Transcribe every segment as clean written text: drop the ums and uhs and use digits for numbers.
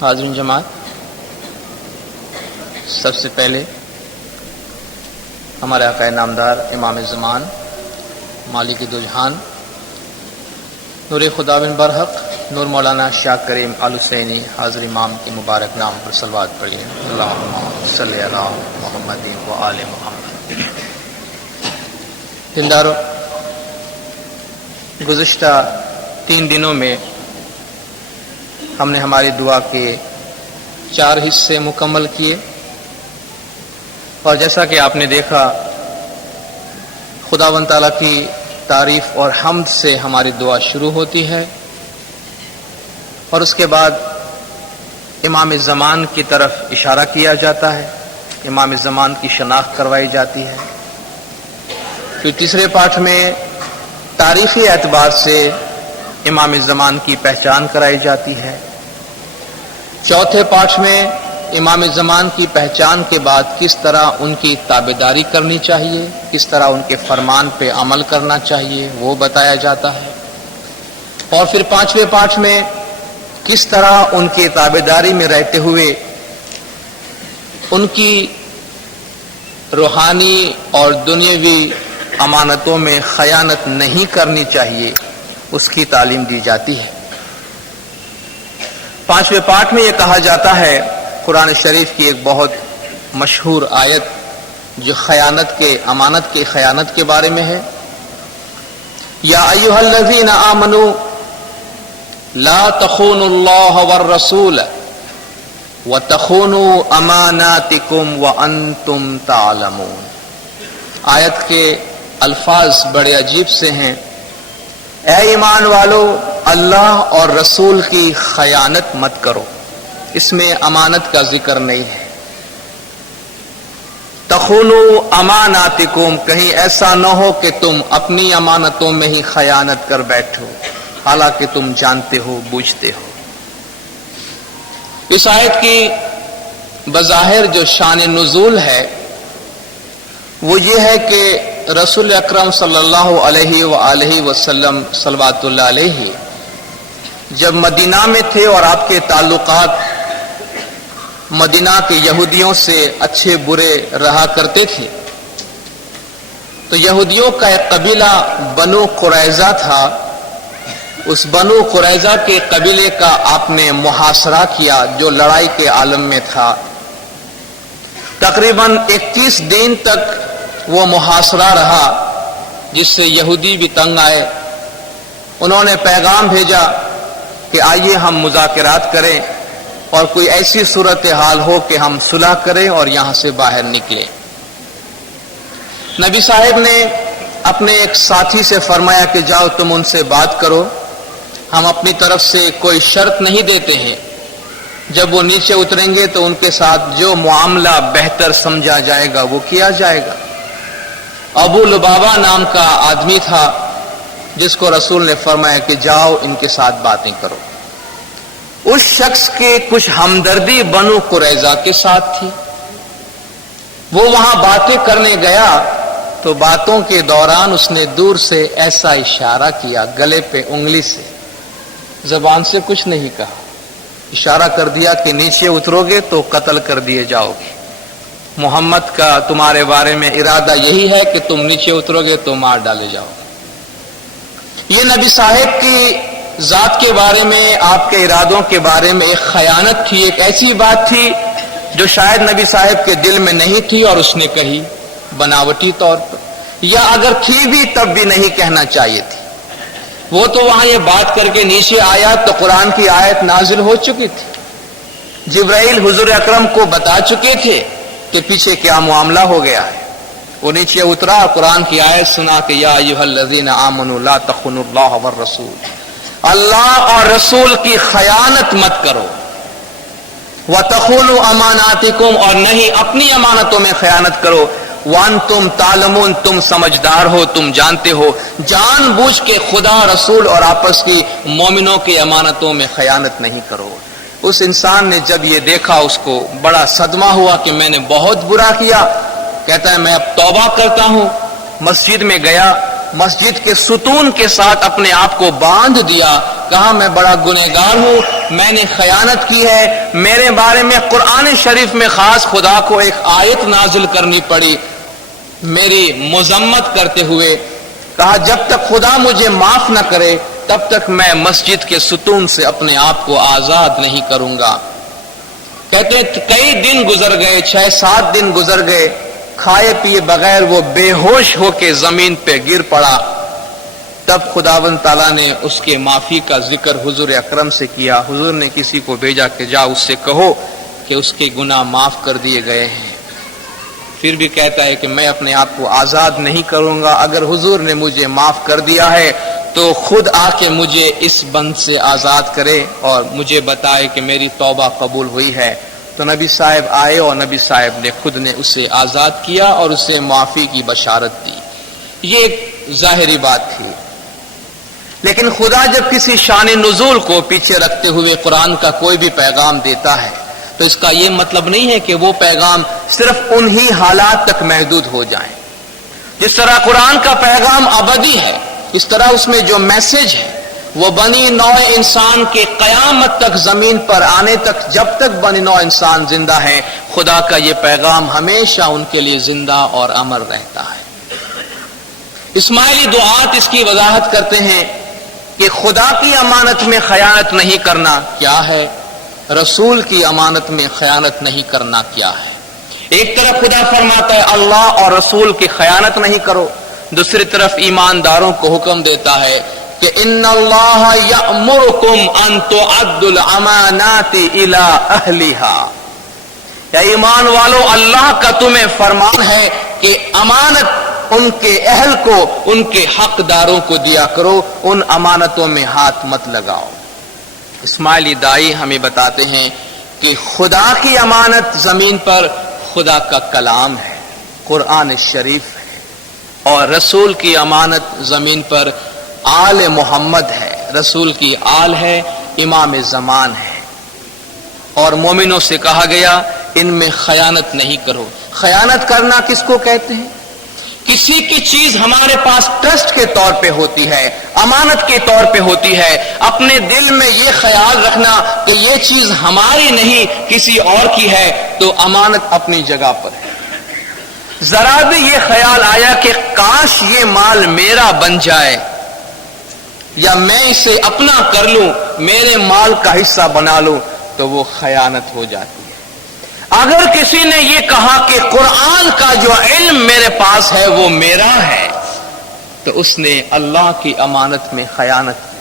حاضرین جماعت، سب سے پہلے ہمارے آقا نامدار امام زمان مالک دو جہان نور خدا بن برحق نور مولانا شاہ کریم آل حسینی حاضر امام کے مبارک نام پر صلوات پڑھیے۔ اللہم صلی علی محمد و آل محمد۔ دیندارو، گزشتہ 3 دنوں میں ہم نے ہماری دعا کے 4 حصے مکمل کیے، اور جیسا کہ آپ نے دیکھا خداوند تعالیٰ کی تعریف اور حمد سے ہماری دعا شروع ہوتی ہے، اور اس کے بعد امام زمان کی طرف اشارہ کیا جاتا ہے، امام زمان کی شناخت کروائی جاتی ہے۔ پھر تیسرے پاٹھ میں تاریخی اعتبار سے امام زمان کی پہچان کرائی جاتی ہے۔ چوتھے پاٹھ میں امام زمان کی پہچان کے بعد کس طرح ان کی تابعداری کرنی چاہیے، کس طرح ان کے فرمان پہ عمل کرنا چاہیے، وہ بتایا جاتا ہے۔ اور پھر 5ویں پاٹھ میں کس طرح ان کی تابعداری میں رہتے ہوئے ان کی روحانی اور دنیاوی امانتوں میں خیانت نہیں کرنی چاہیے، اس کی تعلیم دی جاتی ہے۔ 5ویں پاٹھ میں یہ کہا جاتا ہے، قرآن شریف کی ایک بہت مشہور آیت جو امانت کے خیانت کے بارے میں ہے، یا ایھا الذین آمنوا لا تخونوا اللہ والرسول وتخونوا اماناتکم وانتم تعلمون۔ آیت کے الفاظ بڑے عجیب سے ہیں۔ اے ایمان والو، اللہ اور رسول کی خیانت مت کرو، اس میں امانت کا ذکر نہیں ہے۔ تخونوا اماناتکم، کہیں ایسا نہ ہو کہ تم اپنی امانتوں میں ہی خیانت کر بیٹھو، حالانکہ تم جانتے ہو، بوجھتے ہو۔ اس آیت کی بظاہر جو شان نزول ہے وہ یہ ہے کہ رسول اکرم صلی اللہ علیہ وآلہ وسلم صلوات اللہ علیہ جب مدینہ میں تھے اور آپ کے تعلقات مدینہ کے یہودیوں سے اچھے برے رہا کرتے تھے، تو یہودیوں کا ایک قبیلہ بنو قریظہ تھا۔ اس بنو قریظہ کے قبیلے کا آپ نے محاصرہ کیا جو لڑائی کے عالم میں تھا۔ تقریباً 21 دن تک وہ محاصرہ رہا، جس سے یہودی بھی تنگ آئے۔ انہوں نے پیغام بھیجا کہ آئیے ہم مذاکرات کریں اور کوئی ایسی صورتحال ہو کہ ہم صلح کریں اور یہاں سے باہر نکلیں۔ نبی صاحب نے اپنے ایک ساتھی سے فرمایا کہ جاؤ تم ان سے بات کرو، ہم اپنی طرف سے کوئی شرط نہیں دیتے ہیں، جب وہ نیچے اتریں گے تو ان کے ساتھ جو معاملہ بہتر سمجھا جائے گا وہ کیا جائے گا۔ ابو لبابہ نام کا آدمی تھا جس کو رسول نے فرمایا کہ جاؤ ان کے ساتھ باتیں کرو۔ اس شخص کے کچھ ہمدردی بنو قریظہ کے ساتھ تھی۔ وہ وہاں باتیں کرنے گیا تو باتوں کے دوران اس نے دور سے ایسا اشارہ کیا، گلے پہ انگلی سے، زبان سے کچھ نہیں کہا، اشارہ کر دیا کہ نیچے اترو گے تو قتل کر دیے جاؤ گے، محمد کا تمہارے بارے میں ارادہ یہی ہے کہ تم نیچے اترو گے تو مار ڈالے جاؤ گے۔ یہ نبی صاحب کی ذات کے بارے میں، آپ کے ارادوں کے بارے میں ایک خیانت تھی، ایک ایسی بات تھی جو شاید نبی صاحب کے دل میں نہیں تھی اور اس نے کہی بناوٹی طور پر، یا اگر تھی بھی تب بھی نہیں کہنا چاہیے تھی۔ وہ تو وہاں یہ بات کر کے نیچے آیا تو قرآن کی آیت نازل ہو چکی تھی، جبرائیل حضور اکرم کو بتا چکے تھے کہ پیچھے کیا معاملہ ہو گیا ہے۔ وہ نیچے اترا، قرآن کی آیت سنا کہ یا ایھا الذین آمنوا لا تخونوا اللہ والرسول، اللہ اور رسول کی خیانت مت کرو، وتخونوا اماناتکم، اور نہیں اپنی امانتوں میں خیانت کرو، وانتم تعلمون، تم سمجھدار ہو، تم جانتے ہو، جان بوجھ کے خدا، رسول اور آپس کی مومنوں کی امانتوں میں خیانت نہیں کرو۔ اس انسان نے جب یہ دیکھا اس کو بڑا صدمہ ہوا کہ میں نے بہت برا کیا۔ کہتا ہے میں اب توبہ کرتا ہوں۔ مسجد میں گیا، مسجد کے ستون کے ساتھ اپنے آپ کو باندھ دیا، کہا میں بڑا گنہگار ہوں، میں نے خیانت کی ہے. میرے بارے میں قرآن شریف میں خاص خدا کو ایک آیت نازل کرنی پڑی میری مذمت کرتے ہوئے. کہا جب تک خدا مجھے معاف نہ کرے تب تک میں مسجد کے ستون سے اپنے آپ کو آزاد نہیں کروں گا. کہتے ہیں کئی دن گزر گئے, 6-7 دن گزر گئے, کھائے پیے بغیر وہ بے ہوش ہو کے زمین پہ گر پڑا. تب خداوند تعالیٰ نے اس کے معافی کا ذکر حضور اکرم سے کیا. حضور نے کسی کو بھیجا کہ جا اس سے کہو کہ اس کے گناہ معاف کر دیے گئے ہیں. پھر بھی کہتا ہے کہ میں اپنے آپ کو آزاد نہیں کروں گا. اگر حضور نے مجھے معاف کر دیا ہے تو خود آ کے مجھے اس بند سے آزاد کرے اور مجھے بتائے کہ میری توبہ قبول ہوئی ہے. تو نبی صاحب آئے اور نبی صاحب نے خود نے اسے آزاد کیا اور اسے معافی کی بشارت دی. یہ ایک ظاہری بات تھی. لیکن خدا جب کسی شان نزول کو پیچھے رکھتے ہوئے قرآن کا کوئی بھی پیغام دیتا ہے تو اس کا یہ مطلب نہیں ہے کہ وہ پیغام صرف انہی حالات تک محدود ہو جائیں. جس طرح قرآن کا پیغام ابدی ہے اس طرح اس میں جو میسج ہے وہ بنی نوع انسان کے قیامت تک زمین پر آنے تک, جب تک بنی نوع انسان زندہ ہے خدا کا یہ پیغام ہمیشہ ان کے لیے زندہ اور امر رہتا ہے. اسماعیلی دعات اس کی وضاحت کرتے ہیں کہ خدا کی امانت میں خیانت نہیں کرنا کیا ہے, رسول کی امانت میں خیانت نہیں کرنا کیا ہے. ایک طرف خدا فرماتا ہے اللہ اور رسول کی خیانت نہیں کرو, دوسری طرف ایمانداروں کو حکم دیتا ہے کہ ان اللہ یأمرکم ان تؤدوا الامانات الی اہلھا. یا ایمان والو اللہ کا تمہیں فرمان ہے کہ امانت ان کے اہل کو, ان کے حقداروں کو دیا کرو, ان امانتوں میں ہاتھ مت لگاؤ. اسماعیلی دائی ہمیں بتاتے ہیں کہ خدا کی امانت زمین پر خدا کا کلام ہے, قرآن شریف ہے, اور رسول کی امانت زمین پر آل محمد ہے. رسول کی آل ہے, امام زمان ہے. اور مومنوں سے کہا گیا ان میں خیانت نہیں کرو. خیانت کرنا کس کو کہتے ہیں؟ کسی کی چیز ہمارے پاس ٹرسٹ کے طور پہ ہوتی ہے, امانت کے طور پہ ہوتی ہے, اپنے دل میں یہ خیال رکھنا کہ یہ چیز ہماری نہیں کسی اور کی ہے, تو امانت اپنی جگہ پر ہے. ذرا بھی یہ خیال آیا کہ کاش یہ مال میرا بن جائے یا میں اسے اپنا کر لوں, میرے مال کا حصہ بنا لوں, تو وہ خیانت ہو جاتی ہے. اگر کسی نے یہ کہا کہ قرآن کا جو علم میرے پاس ہے وہ میرا ہے تو اس نے اللہ کی امانت میں خیانت کی.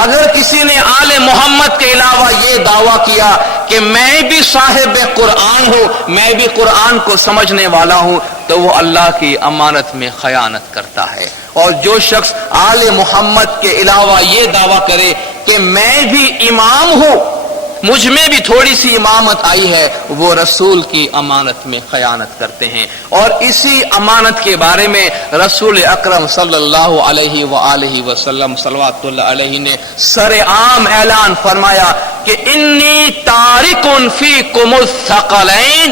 اگر کسی نے آل محمد کے علاوہ یہ دعویٰ کیا کہ میں بھی صاحب قرآن ہوں, میں بھی قرآن کو سمجھنے والا ہوں, تو وہ اللہ کی امانت میں خیانت کرتا ہے. اور جو شخص آل محمد کے علاوہ یہ دعویٰ کرے کہ میں بھی امام ہوں, مجھ میں بھی تھوڑی سی امامت آئی ہے, وہ رسول کی امانت میں خیانت کرتے ہیں. اور اسی امانت کے بارے میں رسول اکرم صلی اللہ علیہ وآلہ وسلم صلوات اللہ علیہ نے سر عام اعلان فرمایا کہ انی تارک فیکم الثقلین,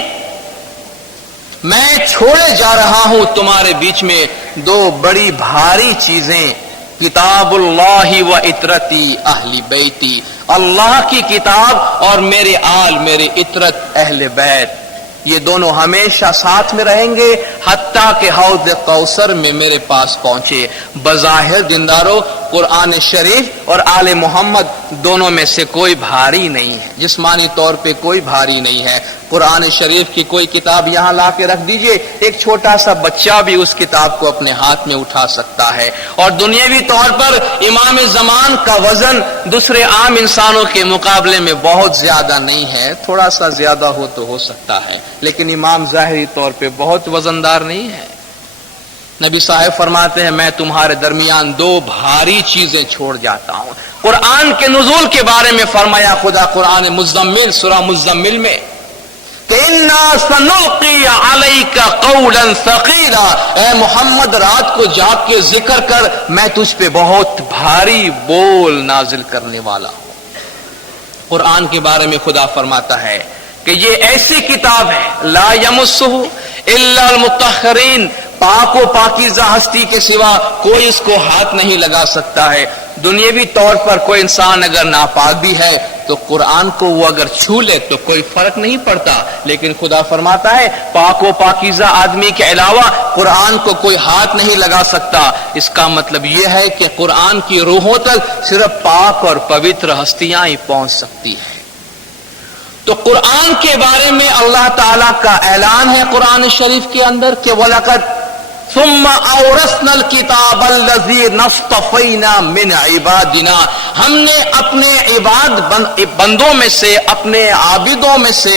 میں چھوڑے جا رہا ہوں تمہارے بیچ میں دو بڑی بھاری چیزیں, کتاب اللہ و اطرتی اہل بیتی, اللہ کی کتاب اور میرے آل میرے اطرت اہل بیت, یہ دونوں ہمیشہ ساتھ میں رہیں گے حتیٰ کہ حوض کوثر میں میرے پاس پہنچے. بظاہر دیندارو قرآن شریف اور آل محمد دونوں میں سے کوئی بھاری نہیں ہے, جسمانی طور پہ کوئی بھاری نہیں ہے. قرآن شریف کی کوئی کتاب یہاں لا کے رکھ دیجئے, ایک چھوٹا سا بچہ بھی اس کتاب کو اپنے ہاتھ میں اٹھا سکتا ہے. اور دنیاوی طور پر امام زمان کا وزن دوسرے عام انسانوں کے مقابلے میں بہت زیادہ نہیں ہے, تھوڑا سا زیادہ ہو تو ہو سکتا ہے, لیکن امام ظاہری طور پہ بہت وزندار نہیں ہے. نبی صاحب فرماتے ہیں میں تمہارے درمیان دو بھاری چیزیں چھوڑ جاتا ہوں. قرآن کے نزول کے بارے میں فرمایا خدا قرآن مزمل سورہ مزمل میں کہ اِنَّا سَنُلْقِي عَلَيْكَ قَوْلًا ثَقِيلًا, اے محمد رات کو جاگ کے ذکر کر, میں تجھ پہ بہت بھاری بول نازل کرنے والا ہوں. قرآن کے بارے میں خدا فرماتا ہے کہ یہ ایسی کتاب ہے لا یمسہ الا المطہرین, پاک و پاکیزہ ہستی کے سوا کوئی اس کو ہاتھ نہیں لگا سکتا ہے. دنیاوی طور پر کوئی انسان اگر ناپاک بھی ہے تو قرآن کو وہ اگر چھو لے تو کوئی فرق نہیں پڑتا، لیکن خدا فرماتا ہے پاک و پاکیزہ آدمی کے علاوہ قرآن کو کوئی ہاتھ نہیں لگا سکتا۔ اس کا مطلب یہ ہے کہ قرآن کی روحوں تک صرف پاک اور پوتر ہستیاں ہی پہنچ سکتی ہیں۔ تو قرآن کے بارے میں اللہ تعالیٰ کا اعلان ہے قرآن شریف کے اندر کہ وَلَقَدْ ثُمَّ أَوْرَثْنَا الْكِتَابَ الَّذِينَ اصْطَفَيْنَا مِنْ عِبَادِنَا، ہم نے اپنے بندوں میں سے، اپنے عابدوں میں سے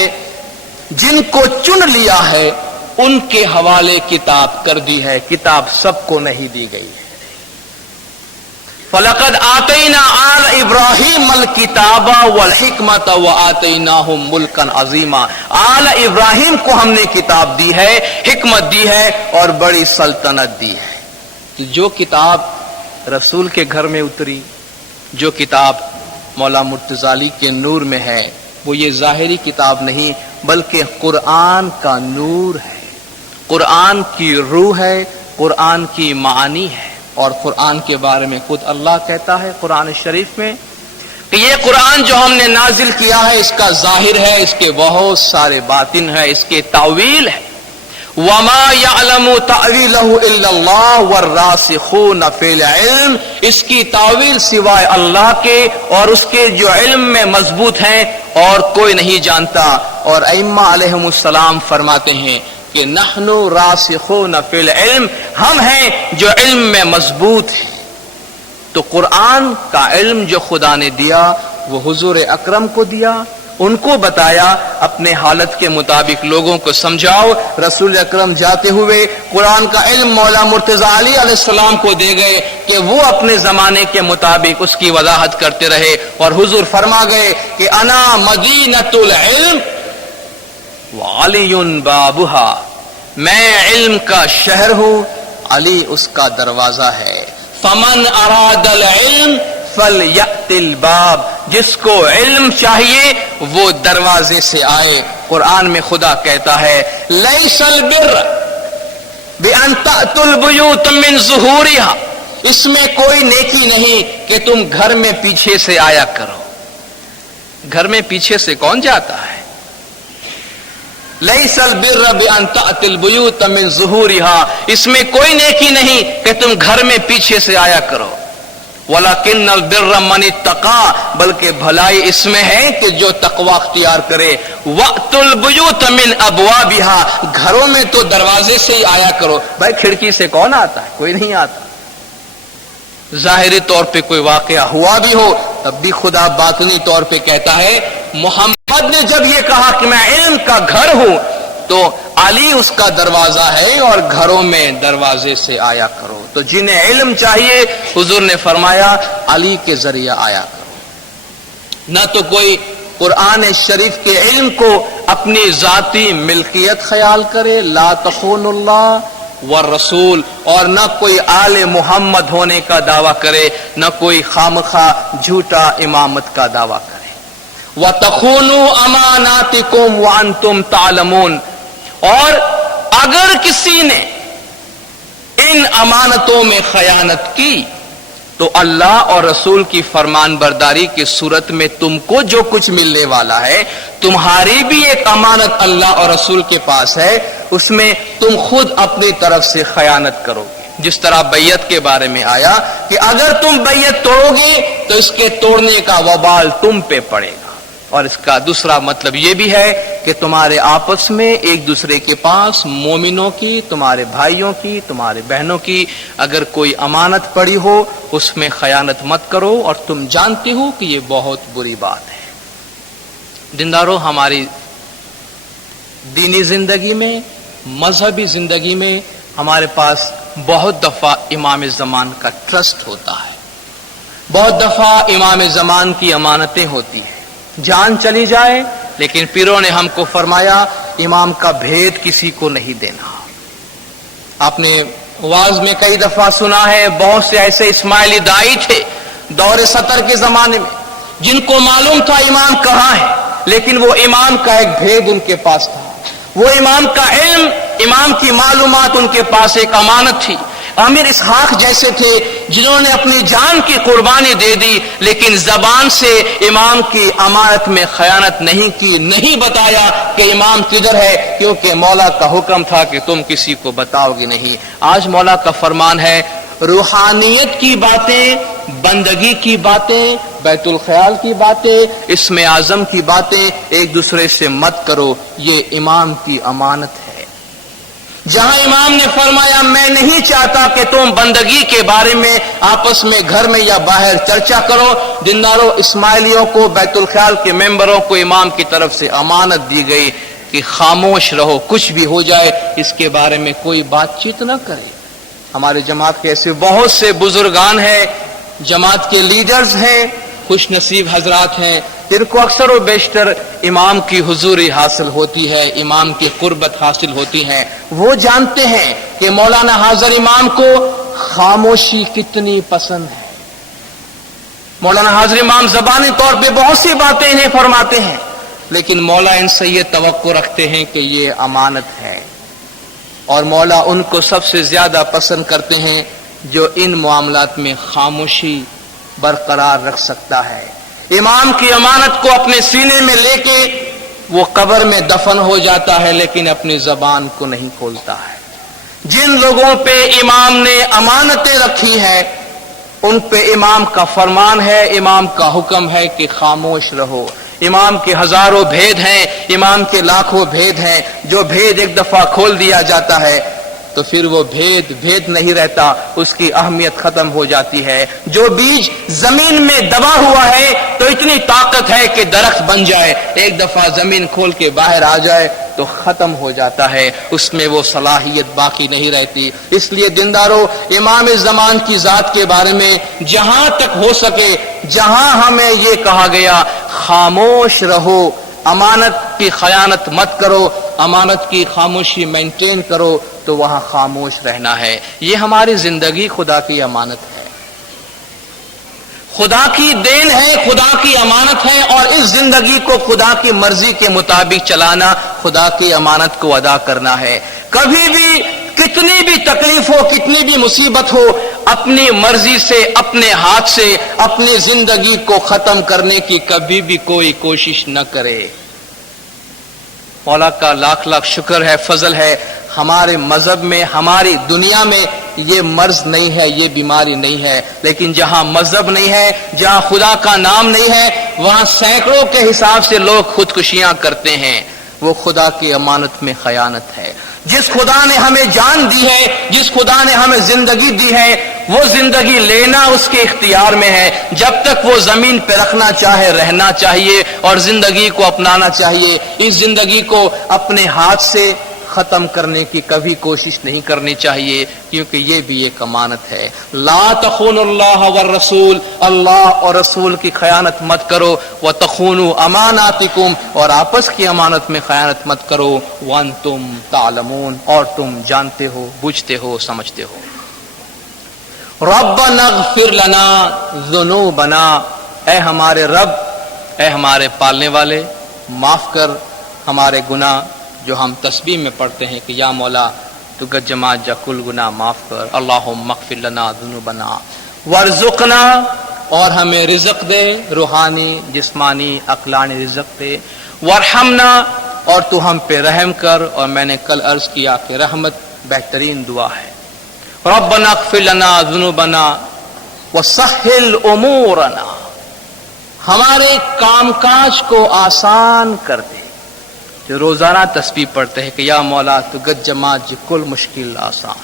جن کو چن لیا ہے ان کے حوالے کتاب کر دی ہے، کتاب سب کو نہیں دی گئی ہے۔ فَلَقَدْ آتَيْنَا آلَ إِبْرَاهِيمَ الْكِتَابَ وَالْحِكْمَةَ وَآتَيْنَاهُمْ مُلْكًا عَظِيمًا، آل ابراہیم کو ہم نے کتاب دی ہے، حکمت دی ہے اور بڑی سلطنت دی ہے۔ کہ جو کتاب رسول کے گھر میں اتری، جو کتاب مولا مرتضی علی کے نور میں ہے، وہ یہ ظاہری کتاب نہیں بلکہ قرآن کا نور ہے، قرآن کی روح ہے، قرآن کی معانی ہے۔ اور قرآن کے بارے میں خود اللہ کہتا ہے قرآن شریف میں کہ یہ قرآن جو ہم نے نازل کیا ہے اس کا ظاہر ہے، اس کے بہت سارے باطن ہے، اس کے تاویل ہے۔ وَمَا يَعْلَمُ تَأْوِيلَهُ إِلَّا اللَّهُ وَالرَّاسِخُونَ فِي الْعِلْمِ، اس کی تاویل سوائے اللہ کے اور اس کے جو علم میں مضبوط ہیں اور کوئی نہیں جانتا۔ اور ائمہ علیہم السلام فرماتے ہیں کہ نحن راسخون فی العلم، ہم ہیں جو علم میں مضبوط ہیں۔ تو قرآن کا علم جو خدا نے دیا وہ حضور اکرم کو دیا، ان کو بتایا اپنے حالت کے مطابق لوگوں کو سمجھاؤ۔ رسول اکرم جاتے ہوئے قرآن کا علم مولا مرتضی علی علیہ السلام کو دے گئے کہ وہ اپنے زمانے کے مطابق اس کی وضاحت کرتے رہے، اور حضور فرما گئے کہ انا مدینۃ العلم وعلی بابها، میں علم کا شہر ہوں، علی اس کا دروازہ ہے۔ فمن اراد العلم فلیأت الباب، جس کو علم چاہیے وہ دروازے سے آئے۔ قرآن میں خدا کہتا ہے لیس البر بان تأتوا البیوت من ظہورها، اس میں کوئی نیکی نہیں کہ تم گھر میں پیچھے سے آیا کرو۔ گھر میں پیچھے سے کون جاتا ہے؟ لیس البر بان تأتوا البیوت من ظہورها، اس میں کوئی نیکی نہیں کہ تم گھر میں پیچھے سے آیا کرو۔ وَلَكِنَّ الْبِرَّ مَنِ اتَّقَىٰ، بلکہ بھلائی اس میں ہے کہ جو تقوی اختیار کرے۔ وَأْتُوا الْبُيُوتَ مِنْ أَبْوَابِهَا، گھروں میں تو دروازے سے ہی آیا کرو۔ بھائی کھڑکی سے کون آتا ہے؟ کوئی نہیں آتا۔ ظاہری طور پہ کوئی واقعہ ہوا بھی ہو تب بھی خدا باطنی طور پہ کہتا ہے محمد نے جب یہ کہا کہ میں علم کا گھر ہوں تو علی اس کا دروازہ ہے، اور گھروں میں دروازے سے آیا کرو۔ تو جنہیں علم چاہیے حضور نے فرمایا علی کے ذریعہ آیا کرو۔ نہ تو کوئی قرآن شریف کے علم کو اپنی ذاتی ملکیت خیال کرے، لا تخون اللہ والرسول، اور نہ کوئی آل محمد ہونے کا دعویٰ کرے، نہ کوئی خامخواہ جھوٹا امامت کا دعویٰ کرے۔ وَتَخُونُوا أَمَانَاتِكُمْ وَأَنْتُمْ تَعْلَمُونَ، اور اگر کسی نے ان امانتوں میں خیانت کی تو اللہ اور رسول کی فرمان برداری کی صورت میں تم کو جو کچھ ملنے والا ہے، تمہاری بھی ایک امانت اللہ اور رسول کے پاس ہے، اس میں تم خود اپنی طرف سے خیانت کرو گے۔ جس طرح بیعت کے بارے میں آیا کہ اگر تم بیعت توڑو گے تو اس کے توڑنے کا وبال تم پہ پڑے گا۔ اور اس کا دوسرا مطلب یہ بھی ہے کہ تمہارے آپس میں ایک دوسرے کے پاس مومنوں کی، تمہارے بھائیوں کی، تمہارے بہنوں کی اگر کوئی امانت پڑی ہو اس میں خیانت مت کرو، اور تم جانتے ہو کہ یہ بہت بری بات ہے۔ دینداروں، ہماری دینی زندگی میں، مذہبی زندگی میں ہمارے پاس بہت دفعہ امام زمان کا ٹرسٹ ہوتا ہے، بہت دفعہ امام زمان کی امانتیں ہوتی ہیں۔ جان چلی جائے لیکن پیروں نے ہم کو فرمایا امام کا بھید کسی کو نہیں دینا۔ آپ نے واعظ میں کئی دفعہ سنا ہے بہت سے ایسے اسماعیلی دائی تھے دور 70 کے زمانے میں جن کو معلوم تھا امام کہاں ہے، لیکن وہ امام کا ایک بھید ان کے پاس تھا، وہ امام کا علم، امام کی معلومات ان کے پاس ایک امانت تھی، امیر اسحاق جیسے تھے جنہوں نے اپنی جان کی قربانی دے دی، لیکن زبان سے امام کی امانت میں خیانت نہیں کی، نہیں بتایا کہ امام کدھر ہے، کیونکہ مولا کا حکم تھا کہ تم کسی کو بتاؤ گے نہیں۔ آج مولا کا فرمان ہے، روحانیت کی باتیں، بندگی کی باتیں، بیت الخیال کی باتیں، اسم اعظم کی باتیں ایک دوسرے سے مت کرو، یہ امام کی امانت ہے۔ جہاں امام نے فرمایا میں نہیں چاہتا کہ تم بندگی کے بارے میں آپس میں گھر میں یا باہر چرچا کرو، دینداروں اسماعیلیوں کو، بیت الخیال کے ممبروں کو امام کی طرف سے امانت دی گئی کہ خاموش رہو، کچھ بھی ہو جائے اس کے بارے میں کوئی بات چیت نہ کرے۔ ہمارے جماعت کے ایسے بہت سے بزرگان ہیں، جماعت کے لیڈرز ہیں، خوش نصیب حضرات ہیں جن کو اکثر و بیشتر امام کی حضوری حاصل ہوتی ہے، امام کی قربت حاصل ہوتی ہے۔ وہ جانتے ہیں کہ مولانا حاضر امام کو خاموشی کتنی پسند ہے۔ مولانا حاضر امام زبانی طور پہ بہت سی باتیں انہیں فرماتے ہیں، لیکن مولا ان سے یہ توقع رکھتے ہیں کہ یہ امانت ہے، اور مولا ان کو سب سے زیادہ پسند کرتے ہیں جو ان معاملات میں خاموشی برقرار رکھ سکتا ہے۔ امام کی امانت کو اپنے سینے میں لے کے وہ قبر میں دفن ہو جاتا ہے، لیکن اپنی زبان کو نہیں کھولتا ہے۔ جن لوگوں پہ امام نے امانتیں رکھی ہیں ان پہ امام کا فرمان ہے، امام کا حکم ہے کہ خاموش رہو۔ امام کے ہزاروں بھید ہیں، امام کے لاکھوں بھید ہیں، جو بھید ایک دفعہ کھول دیا جاتا ہے تو پھر وہ بھید نہیں رہتا، اس کی اہمیت ختم ہو جاتی ہے۔ جو بیج زمین میں دبا ہوا ہے تو اتنی طاقت ہے کہ درخت بن جائے، ایک دفعہ زمین کھول کے باہر آ جائے تو ختم ہو جاتا ہے، اس میں وہ صلاحیت باقی نہیں رہتی۔ اس لیے دینداروں، امام زمان کی ذات کے بارے میں جہاں تک ہو سکے، جہاں ہمیں یہ کہا گیا خاموش رہو، امانت کی خیانت مت کرو، امانت کی خاموشی مینٹین کرو، تو وہاں خاموش رہنا ہے۔ یہ ہماری زندگی خدا کی امانت ہے، خدا کی دین ہے، خدا کی امانت ہے، اور اس زندگی کو خدا کی مرضی کے مطابق چلانا، خدا کی امانت کو ادا کرنا ہے۔ کبھی بھی کتنی بھی تکلیف ہو، کتنی بھی مصیبت ہو، اپنی مرضی سے، اپنے ہاتھ سے اپنی زندگی کو ختم کرنے کی کبھی بھی کوئی کوشش نہ کرے۔ مولا کا لاکھ لاکھ شکر ہے، فضل ہے، ہمارے مذہب میں، ہماری دنیا میں یہ مرض نہیں ہے، یہ بیماری نہیں ہے۔ لیکن جہاں مذہب نہیں ہے، جہاں خدا کا نام نہیں ہے، وہاں سینکڑوں کے حساب سے لوگ خودکشیاں کرتے ہیں۔ وہ خدا کی امانت میں خیانت ہے۔ جس خدا نے ہمیں جان دی ہے، جس خدا نے ہمیں زندگی دی ہے، وہ زندگی لینا اس کے اختیار میں ہے۔ جب تک وہ زمین پہ رکھنا چاہے رہنا چاہیے اور زندگی کو اپنانا چاہیے۔ اس زندگی کو اپنے ہاتھ سے ختم کرنے کی کبھی کوشش نہیں کرنی چاہیے، کیونکہ یہ بھی ایک امانت ہے۔ لا تخونوا اللہ والرسول، اللہ اور رسول کی خیانت مت کرو، وتخونوا اماناتکم، اور آپس کی امانت میں خیانت مت کرو، وانتم تعلمون، اور تم جانتے ہو، بوجھتے ہو، سمجھتے ہو۔ ربنا اغفر لنا ذنوبنا، اے ہمارے رب، اے ہمارے پالنے والے، معاف کر ہمارے گناہ جو ہم تسبیح میں پڑھتے ہیں کہ یا مولا تو گج جماعت جا کل گناہ معاف کر۔ اللہم اغفر لنا ذنوبنا وارزقنا، اور ہمیں رزق دے، روحانی، جسمانی، عقلانی رزق دے۔ وارحمنا، اور تو ہم پہ رحم کر، اور میں نے کل عرض کیا کہ رحمت بہترین دعا ہے۔ ربنا اغفر لنا ذنوبنا وسہل امورنا، ہمارے کام کاج کو آسان کر دے۔ جو روزانہ تسبیح پڑھتے ہیں کہ یا مولا تو گج جماعت جی کل مشکل آسان،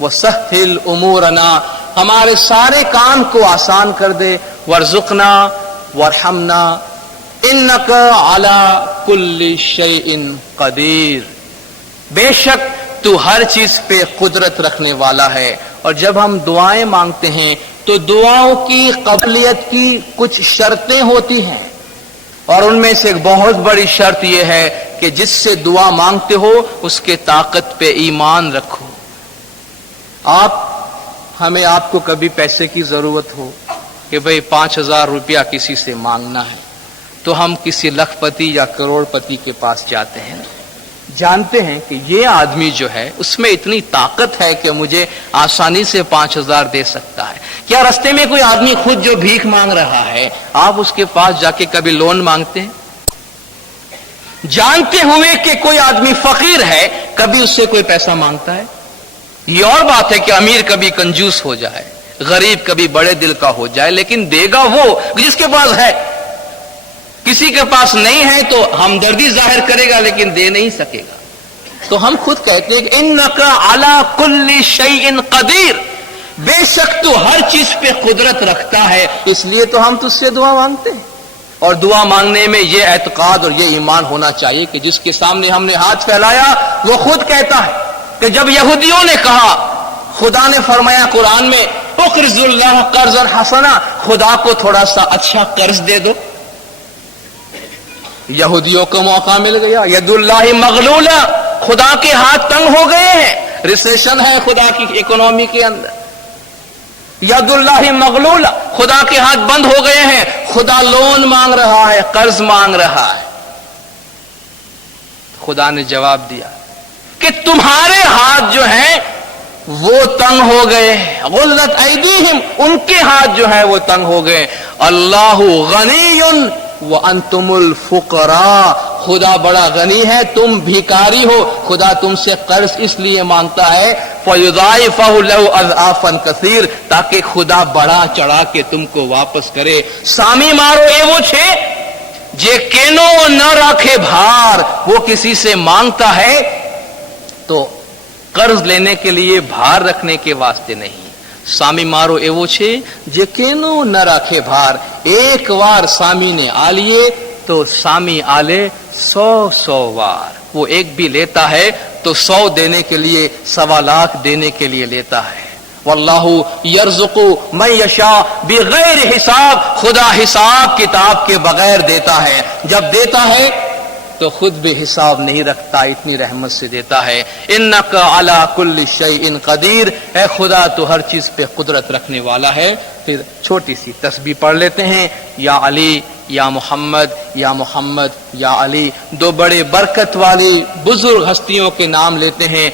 وسہل امورنا، ہمارے سارے کام کو آسان کر دے۔ وارزقنا وارحمنا انک علی کل شیء قدیر، بے شک تو ہر چیز پہ قدرت رکھنے والا ہے۔ اور جب ہم دعائیں مانگتے ہیں تو دعاؤں کی قبولیت کی کچھ شرطیں ہوتی ہیں، اور ان میں سے ایک بہت بڑی شرط یہ ہے کہ جس سے دعا مانگتے ہو اس کے طاقت پہ ایمان رکھو۔ آپ کو کبھی پیسے کی ضرورت ہو کہ بھئی 5000 روپیہ کسی سے مانگنا ہے، تو ہم کسی لکھ پتی یا کروڑ پتی کے پاس جاتے ہیں۔ جانتے ہیں کہ یہ آدمی جو ہے اس میں اتنی طاقت ہے کہ مجھے آسانی سے 5,000 دے سکتا ہے. کیا رستے میں کوئی آدمی خود جو بھیک مانگ رہا ہے آپ اس کے پاس جا کے کبھی لون مانگتے ہیں؟ جانتے ہوئے کہ کوئی آدمی فقیر ہے کبھی اس سے کوئی پیسہ مانگتا ہے؟ یہ اور بات ہے کہ امیر کبھی کنجوس ہو جائے، غریب کبھی بڑے دل کا ہو جائے، لیکن دے گا وہ جس کے پاس ہے. کسی کے پاس نہیں ہے تو ہمدردی ظاہر کرے گا لیکن دے نہیں سکے گا. تو ہم خود کہتے ہیں کہ انک علی کل شیء قدیر، بے شک تو ہر چیز پہ قدرت رکھتا ہے، اس لیے تو ہم تجھ سے دعا مانگتے ہیں. اور دعا مانگنے میں یہ اعتقاد اور یہ ایمان ہونا چاہیے کہ جس کے سامنے ہم نے ہاتھ پھیلایا وہ خود کہتا ہے کہ جب یہودیوں نے کہا، خدا نے فرمایا قرآن میں اقرض اللہ قرضا حسنا، خدا کو تھوڑا سا اچھا قرض دے دو. یہودیوں کو موقع مل گیا. ید اللہ مغلولہ، خدا کے ہاتھ تنگ ہو گئے ہیں، ریسیشن ہے خدا کی اکنومی کے اندر. ید اللہ مغلولہ، خدا کے ہاتھ بند ہو گئے ہیں، خدا لون مانگ رہا ہے، قرض مانگ رہا ہے. خدا نے جواب دیا کہ تمہارے ہاتھ جو ہیں وہ تنگ ہو گئے ہیں. غلت ایدیہم، ان کے ہاتھ جو ہیں وہ تنگ ہو گئے. اللہ غنی وانتم الفقراء، خدا بڑا غنی ہے، تم بھیکاری ہو. خدا تم سے قرض اس لیے مانگتا ہے فیضاعفہ لہ اضعافا کثیر، تاکہ خدا بڑا چڑھا کے تم کو واپس کرے. سامی مارو اے وہ چھے جے کینو نہ رکھے بھار، وہ کسی سے مانگتا ہے تو قرض لینے کے لیے بھار رکھنے کے واسطے نہیں. سامی مارو اے وہ چھے جے کینو نہ رکھے بھار، ایک وار سامی نے آ لیے تو سامی آلے 100 وار. وہ ایک بھی لیتا ہے تو 100 دینے کے لیے 1,00,000 دینے کے لیے لیتا ہے. واللہ یرزق من یشاء بغیر حساب، خدا حساب کتاب کے بغیر دیتا ہے. جب دیتا ہے تو خود بھی حساب نہیں رکھتا، اتنی رحمت سے دیتا ہے. انک علی کل شیء قدیر، اے خدا تو ہر چیز پہ قدرت رکھنے والا ہے. پھر چھوٹی سی تسبیح پڑھ لیتے ہیں، یا علی یا محمد یا محمد یا علی. دو بڑے برکت والی بزرگ ہستیوں کے نام لیتے ہیں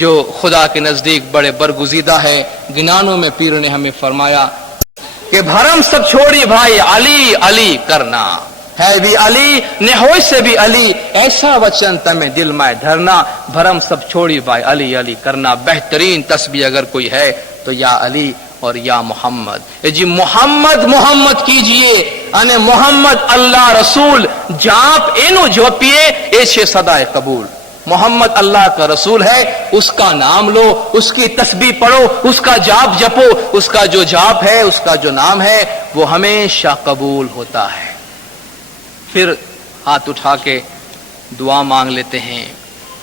جو خدا کے نزدیک بڑے برگزیدہ ہے. گنانوں میں پیر نے ہمیں فرمایا کہ بھرم سب چھوڑی بھائی علی علی کرنا ہے بھی علی نے ہوئے سے بھی علی، ایسا وچن تمہیں دل میں دھرنا. بھرم سب چھوڑی بھائی علی علی کرنا. بہترین تسبیح اگر کوئی ہے تو یا علی اور یا محمد. جی محمد محمد کیجئے، انے محمد اللہ رسول جاپ اینو جوپیے ایسے صدائے قبول. محمد اللہ کا رسول ہے، اس کا نام لو، اس کی تسبیح پڑھو، اس کا جاپ جپو. اس کا جو جاپ ہے، اس کا جو نام ہے وہ ہمیشہ قبول ہوتا ہے. پھر ہاتھ اٹھا کے دعا مانگ لیتے ہیں.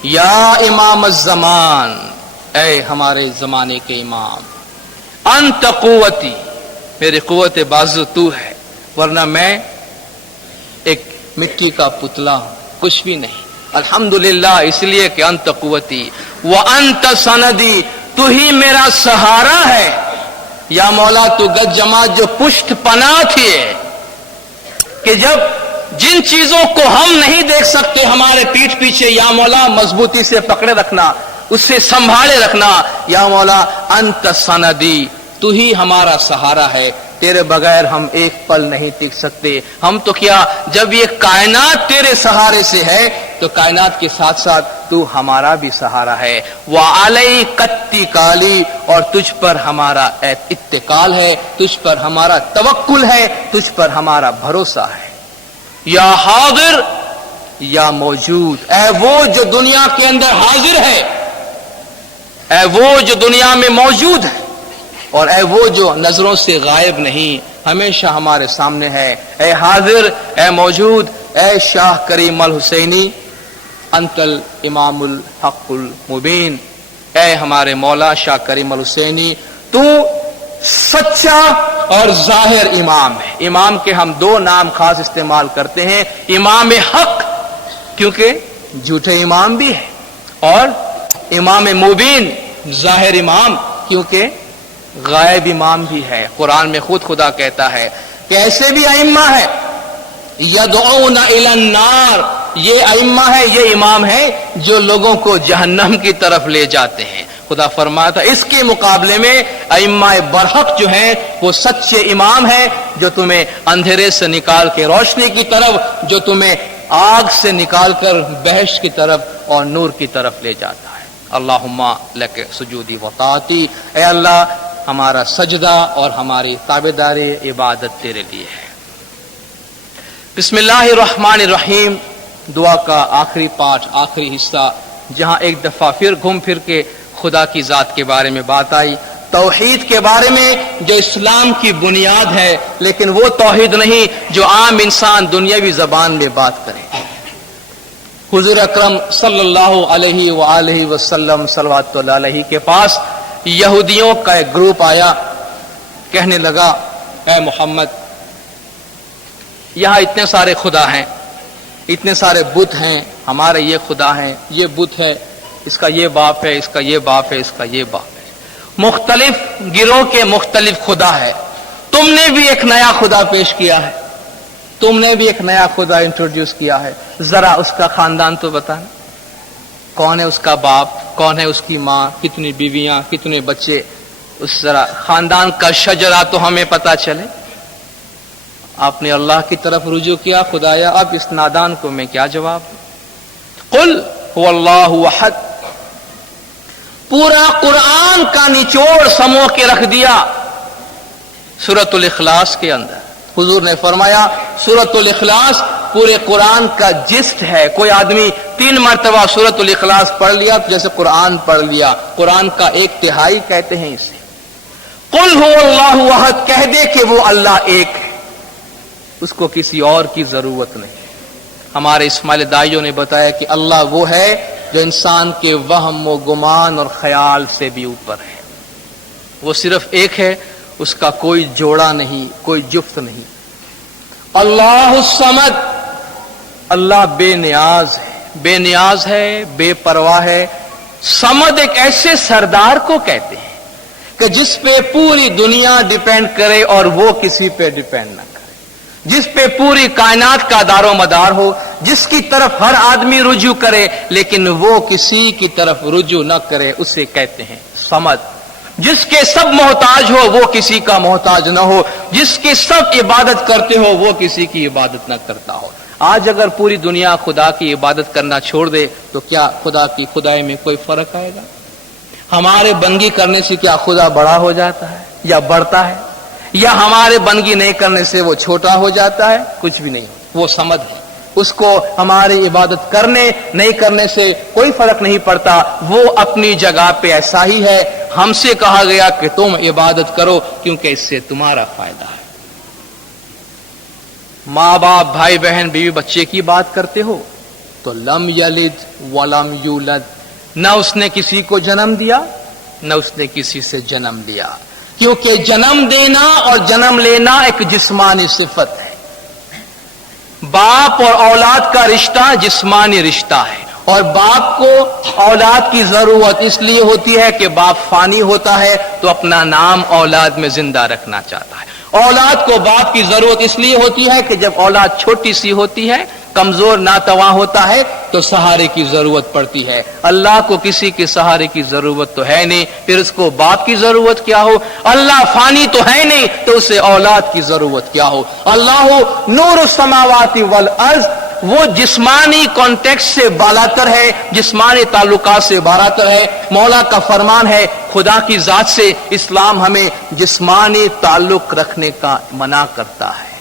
یا امام الزمان، اے ہمارے زمانے کے امام، انت قوتی، میری قوت بازو تو ہے، ورنہ میں ایک مٹی کا پتلا ہوں، کچھ بھی نہیں. الحمدللہ اس لیے کہ انت قوتی وانت سندی، تو ہی میرا سہارا ہے. یا مولا تو گد جماعت جو پشت پناہ تھی کہ جب جن چیزوں کو ہم نہیں دیکھ سکتے ہمارے پیٹھ پیچھے، یا مولا مضبوطی سے پکڑے رکھنا، اس سے سنبھالے رکھنا. یا مولا انت سندی، تو ہی ہمارا سہارا ہے، تیرے بغیر ہم ایک پل نہیں ٹک سکتے. ہم تو کیا، جب یہ کائنات تیرے سہارے سے ہے تو کائنات کے ساتھ ساتھ تو ہمارا بھی سہارا ہے. وَعَلَيْكَ اتِّكَالِي، اور تجھ پر ہمارا اتکال ہے، تجھ پر ہمارا توکل ہے، تجھ پر ہمارا بھروسہ ہے. یا حاضر یا موجود، اے وہ جو دنیا کے اندر حاضر ہے، اے وہ جو دنیا میں موجود ہے، اور اے وہ جو نظروں سے غائب نہیں، ہمیشہ ہمارے سامنے ہے. اے حاضر، اے موجود، اے شاہ کریم الحسینی، انت الامام الحق المبین، اے ہمارے مولا شاہ کریم الحسینی، تو سچا اور ظاہر امام ہے. امام کے ہم دو نام خاص استعمال کرتے ہیں، امام حق کیونکہ جھوٹے امام بھی ہے، اور امام مبین ظاہر امام کیونکہ غائب امام بھی ہے. قرآن میں خود خدا کہتا ہے کہ ایسے بھی ائمہ ہے یدعون الی النار یہ ائمہ ہے، یہ امام ہے جو لوگوں کو جہنم کی طرف لے جاتے ہیں۔ خدا فرمایا تھا اس کے مقابلے میں ائمہ برحق جو ہیں وہ سچے امام ہیں جو تمہیں اندھیرے سے نکال کے روشنی کی طرف، جو تمہیں آگ سے نکال کر بہشت کی طرف اور نور کی طرف لے جاتا ہے۔ اللہم لک سجودی و طاعتی، اے اللہ ہمارا سجدہ اور ہماری تابعداری عبادت تیرے لیے ہے۔ بسم اللہ الرحمن الرحیم، دعا کا آخری پارٹ، آخری حصہ، جہاں ایک دفعہ پھر گھوم پھر کے خدا کی ذات کے بارے میں بات آئی، توحید کے بارے میں جو اسلام کی بنیاد ہے، لیکن وہ توحید نہیں جو عام انسان دنیاوی زبان میں بات کرے۔ حضور اکرم صلی اللہ علیہ وآلہ وسلم صلوات اللہ علیہ کے پاس یہودیوں کا ایک گروپ آیا، کہنے لگا اے محمد، یہاں اتنے سارے خدا ہیں، اتنے سارے بت ہیں، ہمارے یہ خدا ہیں، یہ بت ہے، اس کا یہ باپ ہے، اس کا یہ باپ ہے، اس کا یہ باپ ہے، مختلف گروہ کے مختلف خدا ہے۔ تم نے بھی ایک نیا خدا پیش کیا ہے، تم نے بھی ایک نیا خدا انٹروڈیوس کیا ہے، ذرا اس کا خاندان تو بتانا، کون ہے اس کا باپ، کون ہے اس کی ماں، کتنی بیویاں، کتنے بچے، اس ذرا خاندان کا شجرہ تو ہمیں پتا چلے۔ آپ نے اللہ کی طرف رجوع کیا، خدایا اب اس نادان کو میں کیا جواب دوں؟ قل هو اللہ احد، پورا قرآن کا نچوڑ سمو کے رکھ دیا سورۃ الاخلاص کے اندر۔ حضور نے فرمایا سورۃ الاخلاص پورے قرآن کا جسٹ ہے۔ کوئی آدمی 3 مرتبہ سورۃ الاخلاص پڑھ لیا تو جیسے قرآن پڑھ لیا، قرآن کا 1/3 کہتے ہیں اسے۔ قل هو اللہ احد، کہہ دے کہ وہ اللہ ایک ہے، اس کو کسی اور کی ضرورت نہیں۔ ہمارے اسماعیل دائیوں نے بتایا کہ اللہ وہ ہے جو انسان کے وہم و گمان اور خیال سے بھی اوپر ہے، وہ صرف ایک ہے، اس کا کوئی جوڑا نہیں، کوئی جفت نہیں۔ اللہ الصمد، اللہ بے نیاز ہے، بے نیاز ہے، بے پرواہ ہے۔ صمد ایک ایسے سردار کو کہتے ہیں کہ جس پہ پوری دنیا ڈیپینڈ کرے اور وہ کسی پہ ڈیپینڈ نہ کرے، جس پہ پوری کائنات کا دار و مدار ہو، جس کی طرف ہر آدمی رجوع کرے لیکن وہ کسی کی طرف رجوع نہ کرے، اسے کہتے ہیں صمد۔ جس کے سب محتاج ہو وہ کسی کا محتاج نہ ہو، جس کی سب عبادت کرتے ہو وہ کسی کی عبادت نہ کرتا ہو۔ آج اگر پوری دنیا خدا کی عبادت کرنا چھوڑ دے تو کیا خدا کی خدائی میں کوئی فرق آئے گا؟ ہمارے بندگی کرنے سے کیا خدا بڑا ہو جاتا ہے یا بڑھتا ہے، یا ہمارے بندگی نہیں کرنے سے وہ چھوٹا ہو جاتا ہے؟ کچھ بھی نہیں، وہ صمد ہے، اس کو ہماری عبادت کرنے نہیں کرنے سے کوئی فرق نہیں پڑتا، وہ اپنی جگہ پہ ایسا ہی ہے۔ ہم سے کہا گیا کہ تم عبادت کرو کیونکہ اس سے تمہارا فائدہ ہے۔ ماں باپ، بھائی بہن، بیوی بچے کی بات کرتے ہو تو لم یلد ولم یولد، نہ اس نے کسی کو جنم دیا نہ اس نے کسی سے جنم لیا، کیونکہ جنم دینا اور جنم لینا ایک جسمانی صفت ہے۔ باپ اور اولاد کا رشتہ جسمانی رشتہ ہے، اور باپ کو اولاد کی ضرورت اس لیے ہوتی ہے کہ باپ فانی ہوتا ہے تو اپنا نام اولاد میں زندہ رکھنا چاہتا ہے۔ اولاد کو باپ کی ضرورت اس لیے ہوتی ہے کہ جب اولاد چھوٹی سی ہوتی ہے، کمزور ناتواں ہوتا ہے تو سہارے کی ضرورت پڑتی ہے۔ اللہ کو کسی کے سہارے کی ضرورت تو ہے نہیں، پھر اس کو باپ کی ضرورت کیا ہو؟ اللہ فانی تو ہے نہیں تو اسے اولاد کی ضرورت کیا ہو؟ اللہ نور السماوات والارض، وہ جسمانی کانٹیکٹ سے بالاتر ہے، جسمانی تعلقات سے بالاتر ہے۔ مولا کا فرمان ہے خدا کی ذات سے اسلام ہمیں جسمانی تعلق رکھنے کا منع کرتا ہے۔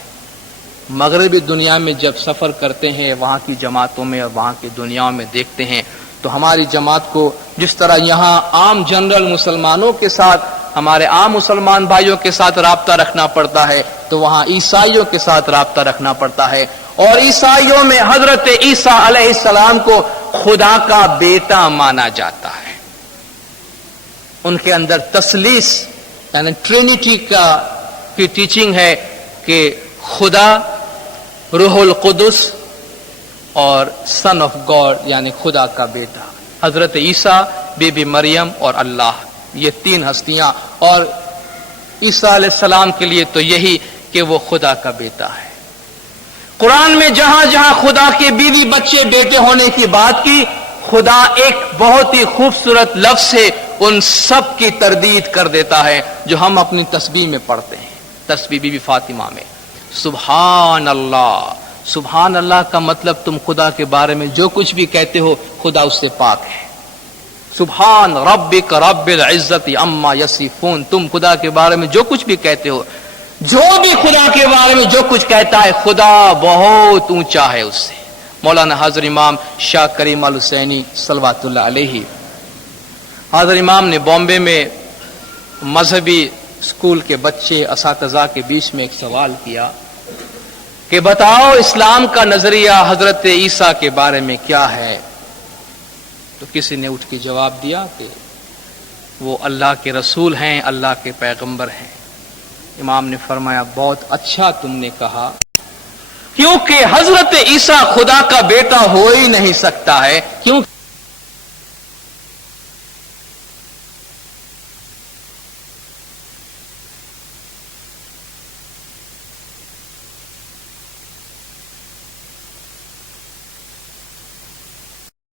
مغربی دنیا میں جب سفر کرتے ہیں، وہاں کی جماعتوں میں اور وہاں کی دنیا میں دیکھتے ہیں تو ہماری جماعت کو جس طرح یہاں عام جنرل مسلمانوں کے ساتھ، ہمارے عام مسلمان بھائیوں کے ساتھ رابطہ رکھنا پڑتا ہے تو وہاں عیسائیوں کے ساتھ رابطہ رکھنا پڑتا ہے۔ اور عیسائیوں میں حضرت عیسیٰ علیہ السلام کو خدا کا بیٹا مانا جاتا ہے۔ ان کے اندر تثلیث یعنی ٹرینٹی کی ٹیچنگ ہے کہ خدا، روح القدس اور سن آف گاڈ یعنی خدا کا بیٹا، حضرت عیسیٰ، بی بی مریم اور اللہ، یہ 3 ہستیاں۔ اور عیسیٰ علیہ السلام کے لیے تو یہی کہ وہ خدا کا بیٹا ہے۔ قرآن میں جہاں جہاں خدا کے بیوی بچے بیٹے ہونے کی بات کی، خدا ایک بہت ہی خوبصورت لفظ سے ان سب کی تردید کر دیتا ہے جو ہم اپنی تسبیح میں پڑھتے ہیں. تسبیح بی بی فاطمہ میں سبحان اللہ. سبحان اللہ کا مطلب تم خدا کے بارے میں جو کچھ بھی کہتے ہو خدا اس سے پاک ہے. سبحان ربک رب العزت عما یصفون. تم خدا کے بارے میں جو کچھ بھی کہتے ہو، جو بھی خدا کے بارے میں جو کچھ کہتا ہے، خدا بہت اونچا ہے اس سے. مولانا حضرت امام شاہ کریم الحسینی صلوات اللہ علیہ، حضرت امام نے بامبے میں مذہبی اسکول کے بچے اساتذہ کے بیچ میں ایک سوال کیا کہ بتاؤ اسلام کا نظریہ حضرت عیسیٰ کے بارے میں کیا ہے؟ تو کسی نے اٹھ کے جواب دیا کہ وہ اللہ کے رسول ہیں، اللہ کے پیغمبر ہیں. امام نے فرمایا بہت اچھا تم نے کہا، کیونکہ حضرت عیسیٰ خدا کا بیٹا ہو ہی نہیں سکتا ہے. کیوں؟